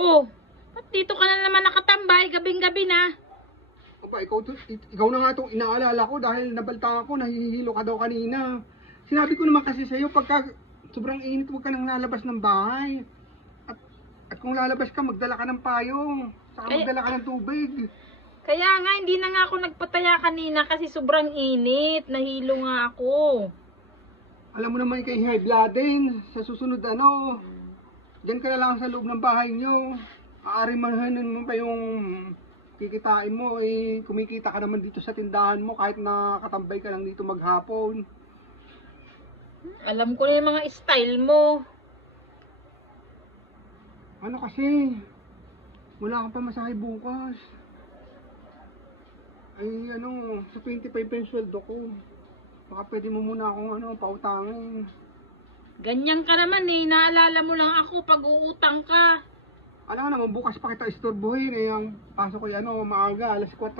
Oh, ba't dito ka na naman nakatambay gabing-gabi na? Aba, ikaw na nga itong inaalala ko dahil nabalta ako, nahihilo ka daw kanina. Sinabi ko naman kasi sa'yo, pagka sobrang init, huwag ka nang lalabas ng bahay. At kung lalabas ka, magdala ka ng payong. Saka magdala ka ng tubig. Kaya nga, hindi na nga ako nagpataya kanina kasi sobrang init. Nahilo nga ako. Alam mo naman kay high blooding, sa susunod dyan ka na lang sa loob ng bahay nyo. Aarimahanin mo pa yung kikitain mo, kumikita ka naman dito sa tindahan mo kahit nakatambay ka lang dito maghapon. Alam ko na yung mga style mo. Ano kasi, wala kang pamasahe bukas. Sa 25 yung sweldo ko. Baka pwede mo muna akong pautangin. Ganyan ka naman naalala mo lang ako pag uutang ka. Alam nga naman, bukas pa kita istorbohin ang pasok ko maaga, alas 4.